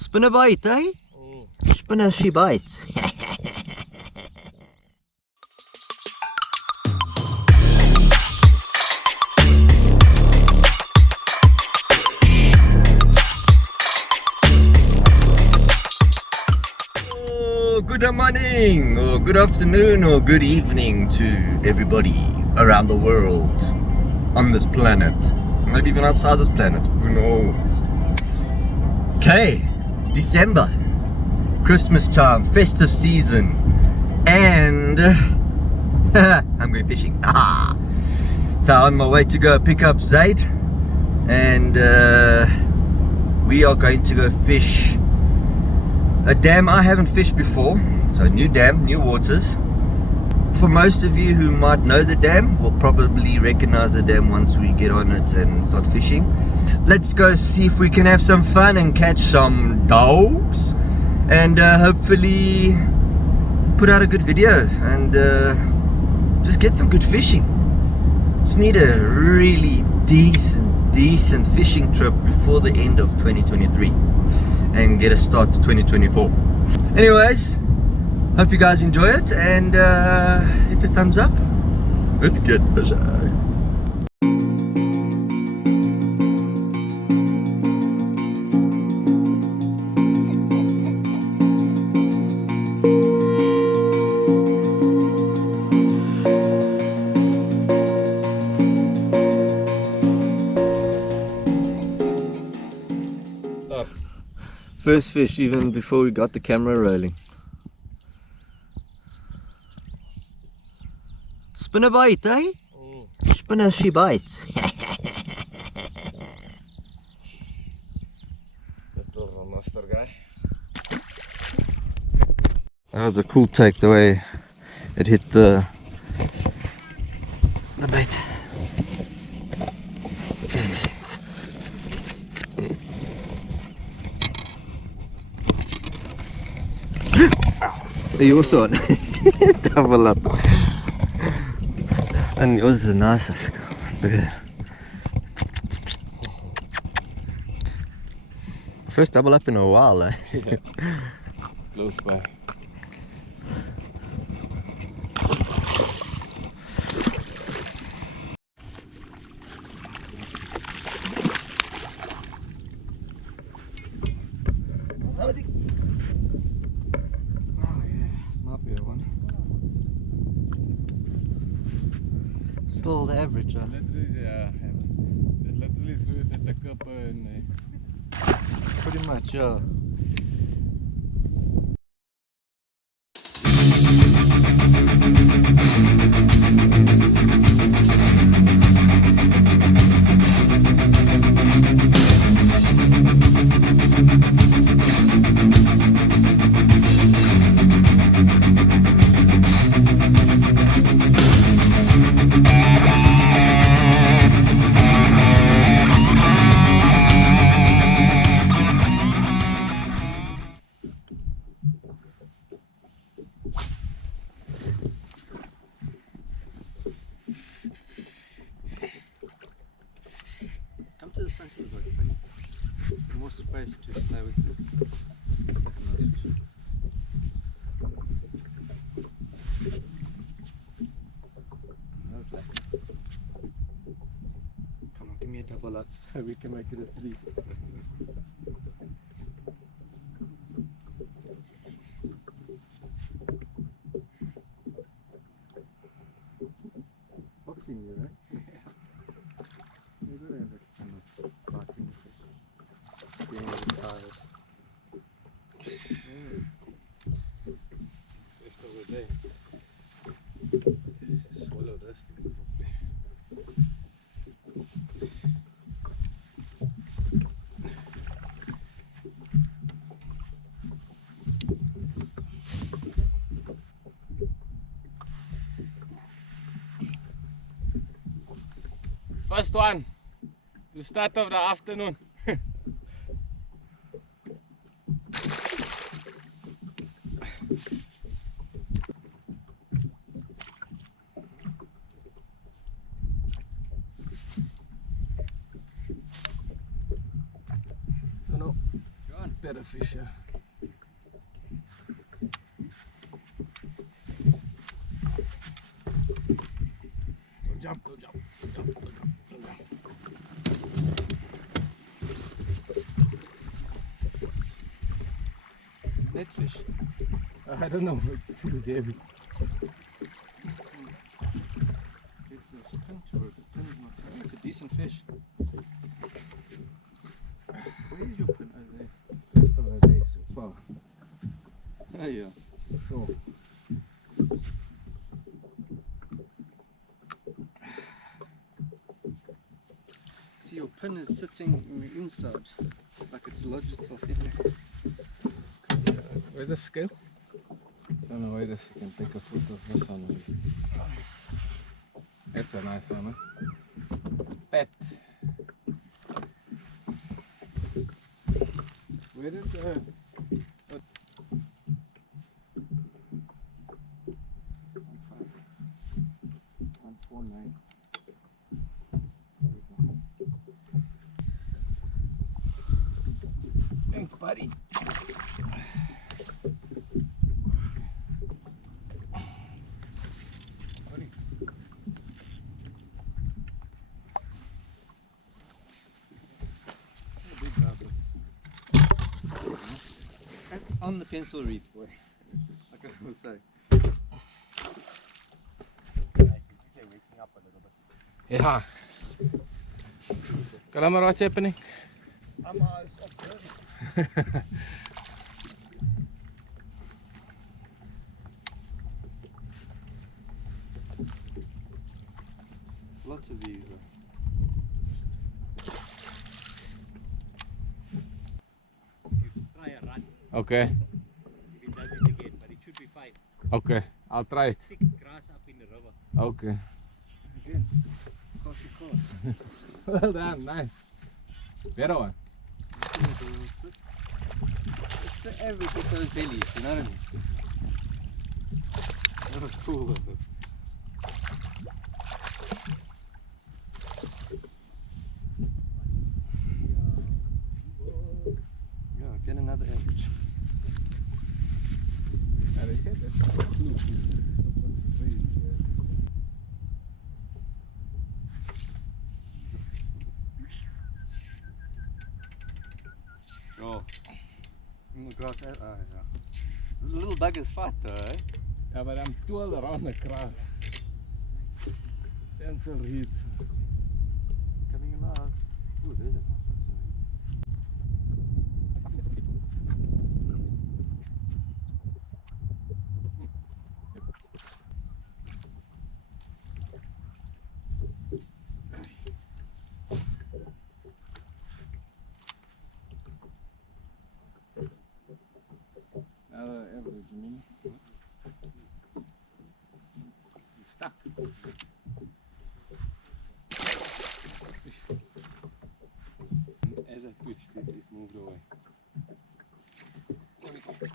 Spinner bite, eh? Spinner she bites. Good morning, or good afternoon, or good evening to everybody around the world, on this planet, maybe even outside this planet, who knows. Okay, December, Christmas time, festive season, and I'm going fishing. So on my way to go pick up Zaid, and we are going to go fish a dam I haven't fished before. So new dam, new waters. For most of you who might know the dam, will probably recognize the dam once we get on it and start fishing. Let's go see if we can have some fun and catch some dogs, and hopefully put out a good video and just get some good fishing. Just need a really decent fishing trip before the end of 2023 and get a start to 2024. Anyways, hope you guys enjoy it, and hit the thumbs up. Let's get fishing. First fish even before we got the camera rolling. Spinner bite, eh? Spinner she bites. That was a cool take, the way it hit the bait. Yours on. Double up. And yours is nice. Look at it. First double up in a while, eh? Yeah. Close by. Still the average, huh? Literally, yeah. Just literally threw it at the cup and Pretty much, yeah. Come to the front of the boat, buddy. More space to play with the second fish. Come on, give me a double up so we can make it a 3. Boxing you, right? You gotta have that kind of biting fish. Being really tired. rest of the day. Just swallow this thing properly. First one to start of the afternoon. No. Go. want better fish here. Go jump, go jump, go jump, go jump, go jump. Net fish. I don't know, it feels heavy. It's a decent fish. Where is your pin over there? Rest of the day so far. Oh yeah. So, See, your pin is sitting on the inside, like it's lodged itself in there. where's the scale? I don't know where this, you can take a photo of this one. Maybe. That's a nice one, huh? Pet. Where did the... 149. Thanks, buddy. On the pencil reef, boy. Like I was saying. Waking up a little bit. Yeah. Kalamar, what's happening? I'm observing. Lots of these. You try a run. Okay, If it does it again, but it should be fine. okay. I'll try it. Thick grass up in the river. Okay. Again. Cost to cost. Well done, nice. Better one. It's the average of those bellies, you know what I mean? That was cool though. Yeah, get another average. Yeah, they said that. Oh. In the grass, yeah. The little bugger's fat though, eh? Yeah, but I'm twirled around the grass. Pencil reed. Coming alive. Ooh, there's a nice one. Another average, you mean? Stuck. As I twitched it, it moved away. There we go.